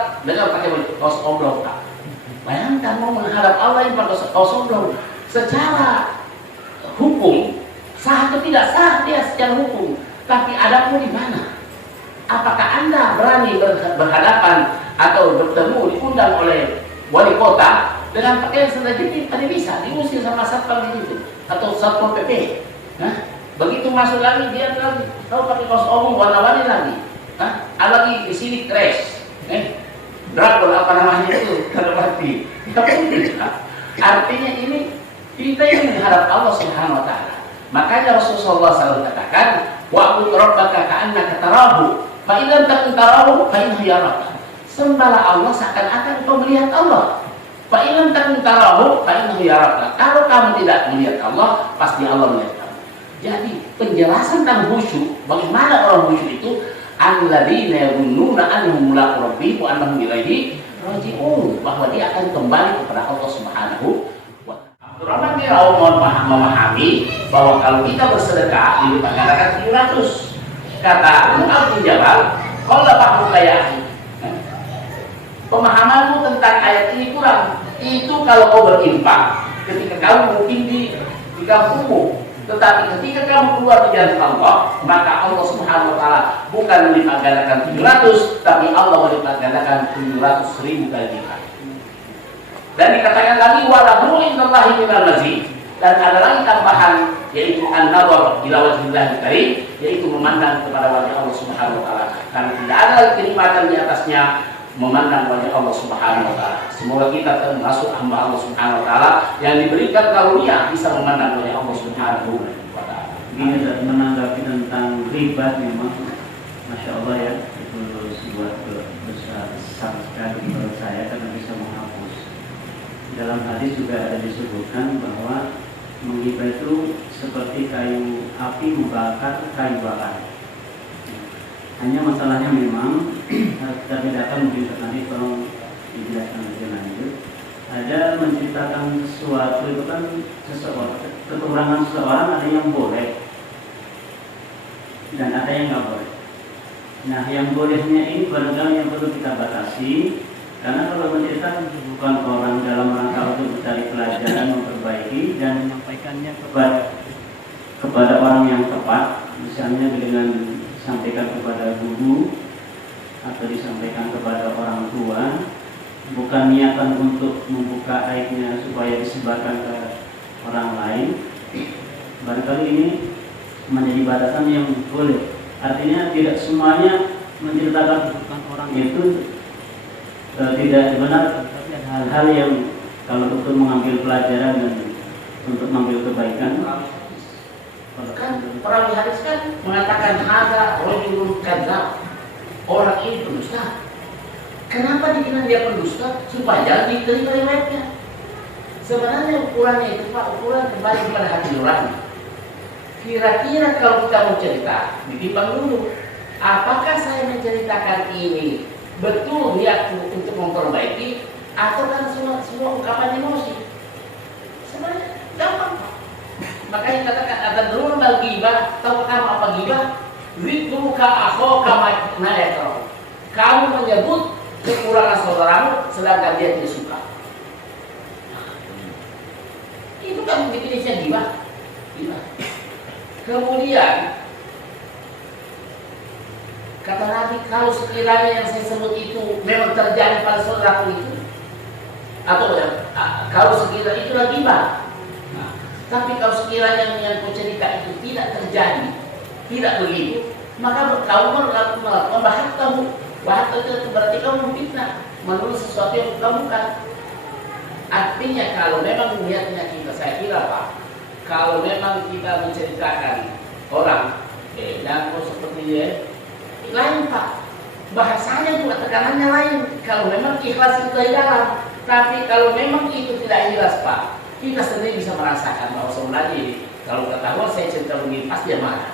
sholat dengan pakai kaos oblong. Bayangkan mau menghadap Allah yang pakai kaos oblong. Secara hukum sah atau tidak sah dia secara hukum. Tapi adapun di mana? Apakah Anda berani berhadapan atau bertemu diundang oleh wali kota dengan pakaian sandal jepit? Tadi bisa diusir sama satpam di situ atau satpol pp. Nah, begitu masuk lagi dia lagi tahu pakai kaos oblong warna-warni lagi. Nah, lagi di sini crash, Dragon apa namanya itu terbati. Artinya ini kita yang menghadap Allah Subhanahu Wa Taala. Makanya Rasulullah SAW katakan, wa'bud rabbaka ka'annaka tarahu, fa in lam takun tarahu fa innahu yaraka. Sembahlah Allah seakan-akan kau melihat Allah. Fa in lam takun tarahu fa innahu yaraka. Kalau kamu tidak melihat Allah, pasti Allah melihat kamu. Jadi penjelasan tentang khusyuk, bagaimana orang khusyuk itu, alladzina yazunnuna annahum mulaqu rabbihim wa annahum ilaihi raji'un, bahwa dia akan kembali kepada Allah Subhanahu wa Ta'ala. Abdurrahman bin Auf memahami bahwa kalau kita bersedekah dilipat gandakan 700. Kata Mu'adz bin Jabal, qala ba'du laya'hi. Pemahamanmu tentang ayat ini kurang. Itu kalau kau berinfak ketika kamu mungkin di kampungmu, tetapi ketika kamu keluar di jalan Allah, maka Allah Subhanahu Wa Taala bukan melipat gandakan 700, tapi Allah melipat gandakan 700.000 kali lipat. Dan dikatakan lagi walahu indallahi minal mazid, dan ada lagi tambahan yaitu an-nazar ila wajhillahi karim, yaitu memandang kepada wajah Allah Subhanahu Wa Taala, karena tidak ada kenikmatan di atasnya memandang wajah Allah Subhanahu Wa Taala. Semoga kita termasuk hamba Allah Subhanahu Wa Taala yang diberikan karunia bisa memandang wajah Allah Subhanahu Wa Taala. Ini dari menanggapi tentang riba memang, masya Allah ya, itu sebuah besar sekali menurut saya karena bisa menghapus. Dalam hadis juga ada disebutkan bahwa menghibah itu seperti kayu api membakar kayu bakar. Hanya masalahnya memang kita bedakan mungkin nanti tolong dijelaskan lebih lanjut. Ada menciptakan sesuatu itu kan seseorang, kekurangan seseorang ada yang boleh dan ada yang nggak boleh. Nah, yang bolehnya ini barangkali yang perlu kita batasi, karena kalau menceritakan bukan orang dalam rangka untuk mencari pelajaran, memperbaiki dan menyampaikannya kepada orang yang tepat, misalnya dengan disampaikan kepada guru atau disampaikan kepada orang tua, bukan niatan untuk membuka aibnya supaya disebarkan ke orang lain. Barangkali ini menjadi batasan yang boleh. Artinya tidak semuanya menceritakan bukan orang itu tidak benar, tapi ada hal-hal yang kalau untuk mengambil pelajaran dan untuk mengambil kebaikan. Kan perawi hadis kan mengatakan ada rajulun kadzdzab, orang ini pendusta. Kenapa dibilang dia pendusta? Supaya diterima riwayatnya. Sebenarnya ukurannya itu Pak, ukuran kembali kepada hati nurani. Kira-kira kalau kita mau cerita, ditimbang dulu, apakah saya menceritakan ini betul niat untuk memperbaiki atau kan semua ungkapan emosi? Sebenarnya gampang Pak. Makanya katakan ada dulu ghibah. Tahu kamu apa ghibah? Zikruka akhaka ma yakrahu. Kamu menyebut kekurangan saudaramu sedangkan dia tidak suka. Itu kan definisinya ghibah. Kemudian kata Nabi, kalau sekiranya yang saya sebut itu memang terjadi pada saudaraku itu, atau kalau sekiranya itu lagi ghibah. Tapi kalau sekiranya yang kau cerita itu tidak terjadi, tidak begitu, maka kamu melakukan bahat kamu itu berarti kamu memfitnah, menulis sesuatu yang kamu bukan. Artinya kalau memang niatnya kita, saya kira Pak, kalau memang kita menceritakan orang, dan kok seperti dia, lain Pak, bahasanya juga tekanannya lain. Kalau memang ikhlas itu dari dalam, tapi kalau memang itu tidak ikhlas Pak, kita sendiri bisa merasakan bahwa sebenarnya kalau ketahuan saya cerita begini pasti dia marah.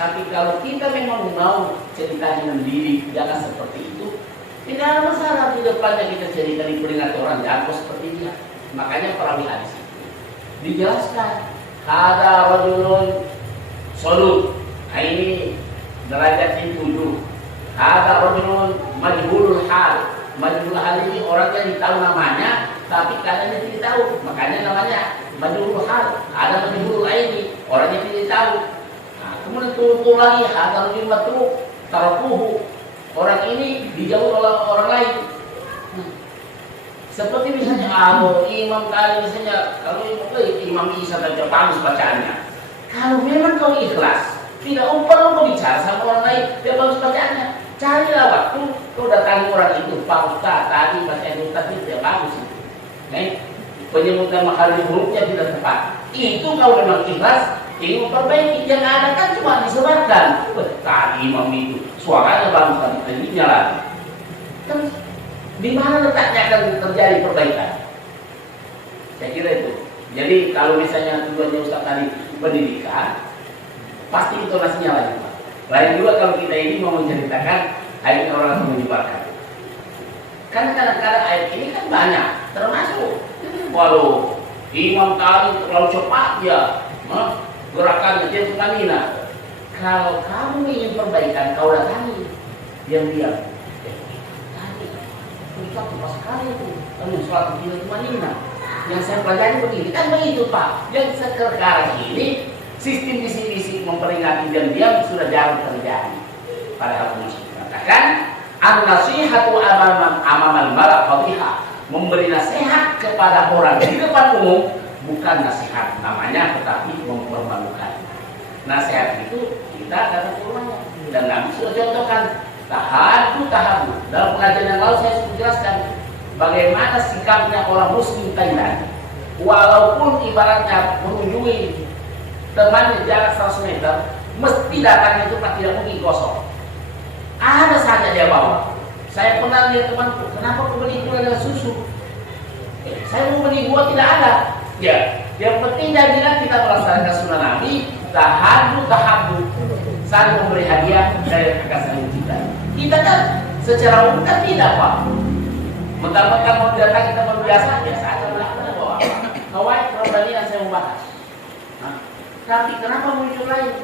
Tapi kalau kita memang mau ceritanya dengan diri, jangan seperti itu, tidak ada masalah. Di depannya kita cerita diperingati orang jago seperti dia. Makanya perawi hadis itu dijelaskan, ada rajulun solut, ini derajatnya 7, ada rajulun majhulul hal. Majhulul hal ini orang yang tahu namanya tapi keadaannya tidak tahu, makanya namanya majhulul hal. Ada majhulul aini, orang yang tidak tahu. Nah, kemudian turun lagi hadal min matruk tarakuhu, orang ini dijauh oleh orang lain. Seperti misalnya imam kali misalnya, kalau imam Isa saja bagus bacaannya. Kalau memang kau ikhlas, tidak perlu kau bicara sama orang lain, dia bagus bacaannya. Carilah waktu kau datangi orang itu, Pak Ustaz tadi baca itu tadi tidak bagus itu. Penyebutan makhluk hurufnya tidak tepat. Itu kalau memang ikhlas, ingin memperbaiki. Yang ada kan cuma disebarkan. Tadi imam itu suaranya bagus tadi, tadinya lagi. Terus di mana letaknya akan terjadi perbaikan? Saya kira itu. Jadi kalau misalnya tujuannya Ustaz tadi pendidikan, pasti intonasinya lain. Lain juga kalau kita ini mau menceritakan ayat orang yang menyebarkan. Karena kadang-kadang ayat ini kan banyak, termasuk walau imam tadi terlalu cepat ya, gerakannya dia stamina. Kalau kamu ingin perbaikan, kau datangi diam-diam. Kita pas sekali itu, kalau suatu tidak stamina. Yang saya pelajari begini, kan begitu Pak. Yang sekarang ini sistem bisik-bisik memperingati diam-diam sudah jarang terjadi. Padahal Rasul mengatakan, an-nasihatu amamal malak fadhiha, memberi nasihat kepada orang di depan umum bukan nasihat namanya, tetapi mempermalukan. Nasihat itu kita ada turunannya, dan Nabi sudah contohkan tahadu. Dalam pengajian yang lalu saya sudah jelaskan bagaimana sikapnya orang muslim Thailand. Walaupun ibaratnya mengunjungi temannya jarak 100 meter, mesti datangnya itu tidak mungkin kosong. Ada saja dia bawa. Saya pernah lihat temanku, kenapa kau beli gula dengan susu? Saya mau beli gula, tidak ada. Ya, yang penting dia bilang kita melaksanakan sunnah Nabi, tahadu, saling memberi hadiah dari kekasih kita. Kita kan secara umum kan tidak Pak. Mentang-mentang mau datang kita biasa aja lah, bawa. Kawan, kalau tadi yang saya mau bahas. Tapi kenapa muncul lain?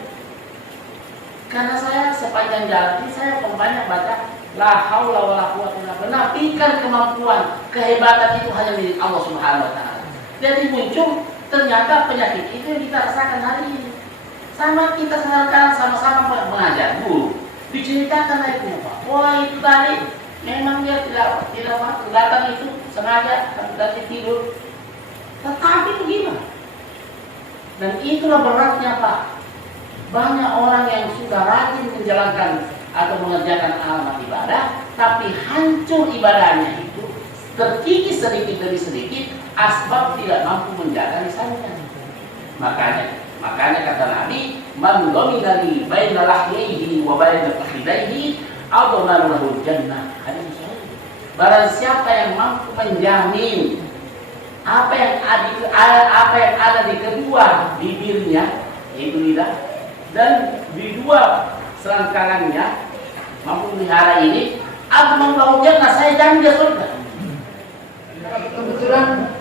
Karena saya sepanjang jalan ini saya banyak baca la haula wala quwwata illa billah. Nafikan kemampuan, kehebatan itu hanya milik Allah Subhanahu wa taala. Jadi muncul ternyata penyakit itu yang kita rasakan hari ini. Sama kita sekarang sama-sama mengajar guru. Diceritakan naiknya Pak. Wah itu tadi memang dia tidak datang itu sengaja tapi tidur. Tetapi itu gimana? Dan itulah beratnya Pak. Banyak orang yang sudah rajin menjalankan atau mengerjakan amal ibadah, tapi hancur ibadahnya itu terkikis sedikit demi sedikit, asbab tidak mampu menjaga lisannya. Makanya kata Nabi, man dominani baina lahyaihi wa baina fakhidaihi adhana lahu jannah. Barang siapa yang mampu menjamin apa yang ada di kedua bibirnya, yaitu lidah, dan di dua selangkangannya mampu melihara ini, adhana lahu jannah, saya jamin dia surga. Kebetulan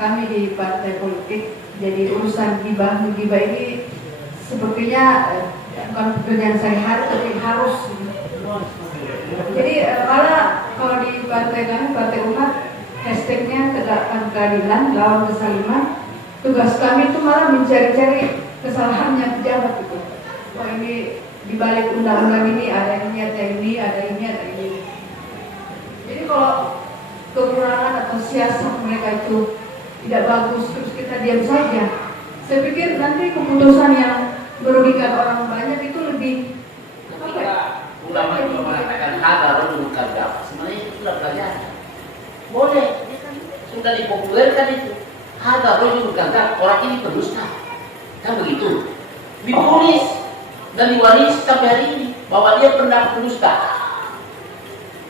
kami di partai politik, jadi urusan gibah ini sepertinya bukan pekerjaan sehari-hari tapi harus. Jadi malah kalau di partai kami, partai umat, hashtagnya tegakkan keadilan, lawan kezaliman. Tugas kami itu malah mencari-cari kesalahannya pejabat itu. Wah ini di balik undang-undang ini ada ini, ada ini, ada ini, ada ini. Jadi kalau kekurangan atau siasat mereka itu tidak bagus, terus kita diam saja, saya pikir nanti keputusan yang merugikan orang banyak itu lebih ketika ulama juga mengatakan hadar rajul kadzab, sebenarnya itu sudah pelajaran. Boleh, ini kan sudah dipopulerkan itu. Hadar rajul kadzab, orang ini pendusta. Kan begitu. Ditulis dan diwarisi sampai hari ini bahwa dia pernah pendusta.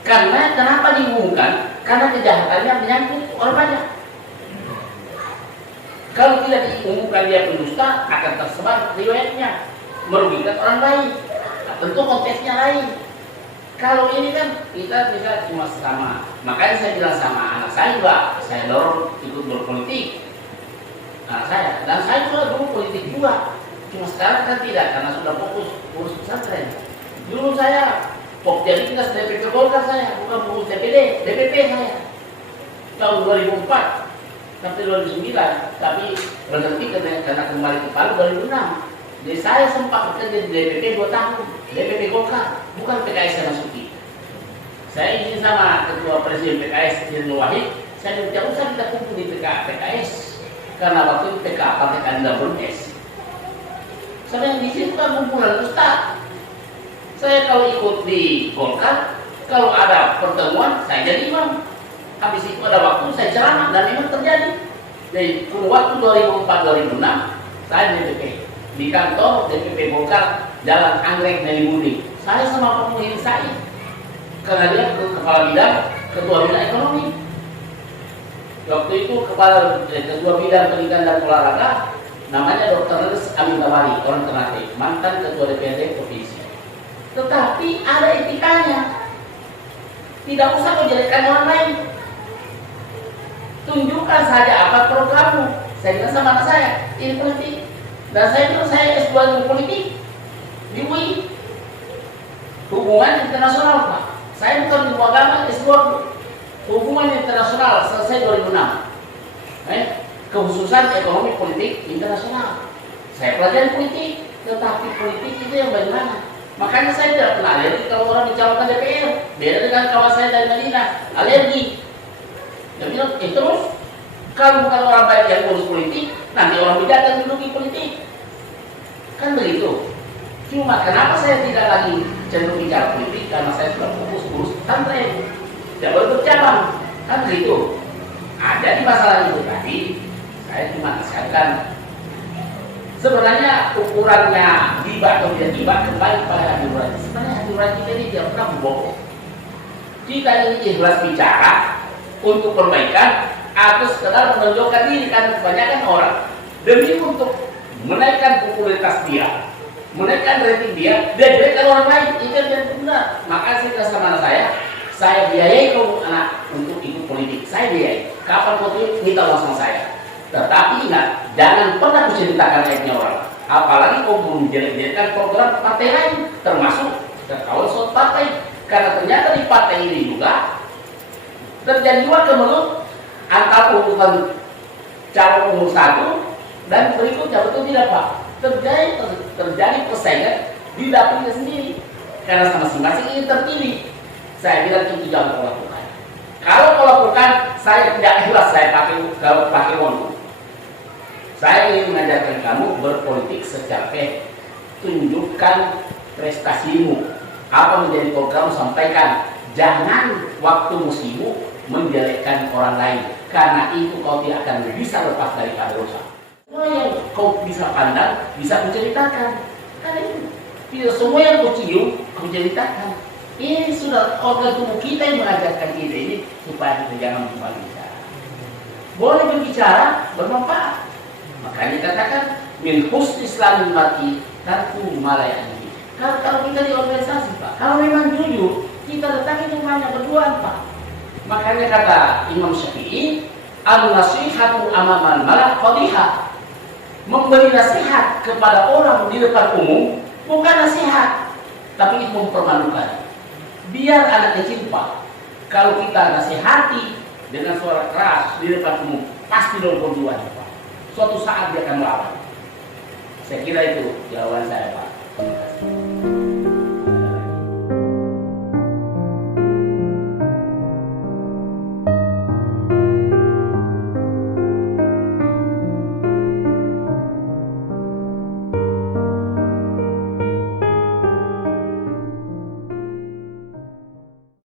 Karena kenapa diumumkan? Karena kejahatannya menyangkut orang banyak. Kalau tidak diumumkan dia pendusta, akan tersebar riwayatnya, merugikan orang lain. Nah, tentu konteksnya lain. Kalau ini kan kita bisa cuma sama. Makanya saya bilang sama anak saya juga, saya dorong ikut berpolitik. Anak saya, dan saya juga dulu politik juga. Cuma sekarang kan tidak, karena sudah fokus urus pesantren. Dulu saya Popjalinas DPP Golkar saya, bukan pengurus DPP saya. Tahun 2004 sampai 2009, tapi berhenti karena kembali ke Palu 2006. Jadi saya sempat bekerja di DPP 2 tahun, DPP Golkar, bukan PKS saya masuki. Saya izin sama Ketua Presiden PKS Nur Wahid, saya tidak usah kita kumpul di PKS, karena waktu itu PK Partai Keadilan Bersih. Saya yang di situ kan kumpulan ustaz. Saya kalau ikut di Golkar, kalau ada pertemuan, saya jadi imam. Habis itu ada waktu saya ceramah dan memang terjadi. Jadi waktu 2004-2006, saya di DPP. Di kantor DPP Golkar Jalan Anggrek Nelibudi. Saya sama Pak Muhyiddin Said, karena dia kepala bidang, ketua bidang ekonomi. Waktu itu ketua bidang pendidikan dan olahraga namanya Dr. Res Amin Tawari, orang Ternate, mantan ketua DPRD provinsi. Tetapi ada etikanya, tidak usah menjadikan orang lain. Tunjukkan saja apa programmu. Saya bilang sama anak saya, ini politik. Dan saya bilang saya S2 ilmu politik di UI, hubungan internasional Pak. Saya bukan ilmu agama, S2 hubungan internasional selesai 2006. Khususan ekonomi politik internasional. Saya pelajari politik, tetapi politik itu yang bagaimana? Makanya saya tidak pernah alergi kalau orang dicalonkan DPR. Beda dengan kawan saya dari Madinah, alergi. Dia bilang, terus kalau bukan orang baik yang ngurus politik, nanti orang bijak yang menduduki politik. Kan begitu. Cuma kenapa saya tidak lagi cenderung bicara politik? Karena saya sudah fokus urus pesantren, tidak boleh bercabang. Kan begitu. Ada di masalah itu tadi, saya cuma nasihatkan. Sebenarnya ukurannya tiba atau tidak tiba kembali pada hati nurani. Sebenarnya hati nurani kita ini tidak pernah membohong. Kita ini ikhlas bicara untuk perbaikan atau sekedar menonjolkan diri, karena kebanyakan orang demi untuk menaikkan popularitas dia, menaikkan rating dia jelekkan orang lain. Itu yang benar. Maka saya sama anak saya biayai kamu anak untuk ikut politik, saya biayai. Kapan kau tuh minta uang sama saya. Tetapi ingat, jangan pernah menceritakan aibnya orang. Apalagi kau menjelek-jelekkan program partai lain, termasuk kawan suatu partai. Karena ternyata di partai ini juga terjadi juga kemelut antara pengurusan calon umur 1 dan berikutnya, betul tidak Pak? Terjadi persaingan di dapurnya sendiri. Karena masing-masing ingin terpilih. Saya bilang itu jangan kau lakukan. Kalau kau lakukan, saya tidak ikhlas saya pakai uangku. Saya ingin mengajarkan kamu berpolitik secara fair. Tunjukkan prestasimu. Apa menjadi program, sampaikan. Jangan waktu sibuk menjelekkan orang lain. Karena itu kau tidak akan bisa lepas daripada dosa. Semua yang kau bisa pandang, bisa menceritakan. Karena itu tidak semua yang kau cium, kau ceritakan. Ini sudah organ tubuh kita yang mengajarkan kita ini supaya kita jangan lupa bicara. Boleh berbicara, bermanfaat. Makanya dikatakan min husni islamil mar'i tarku ma la ya'ni. Kalau kita di organisasi Pak, kalau memang jujur, kita letakkan rumahnya berduaan Pak. Makanya kata Imam Syafi'i, an-nasihatu amaman malah fadihah. Memberi nasihat kepada orang di depan umum bukan nasihat, tapi itu mempermalukan. Biar anak kecil Pak, kalau kita nasihati dengan suara keras di depan umum, pasti dong perjuangan Pak. Suatu saat dia akan melawan. Saya kira itu jawaban saya Pak. Terima kasih.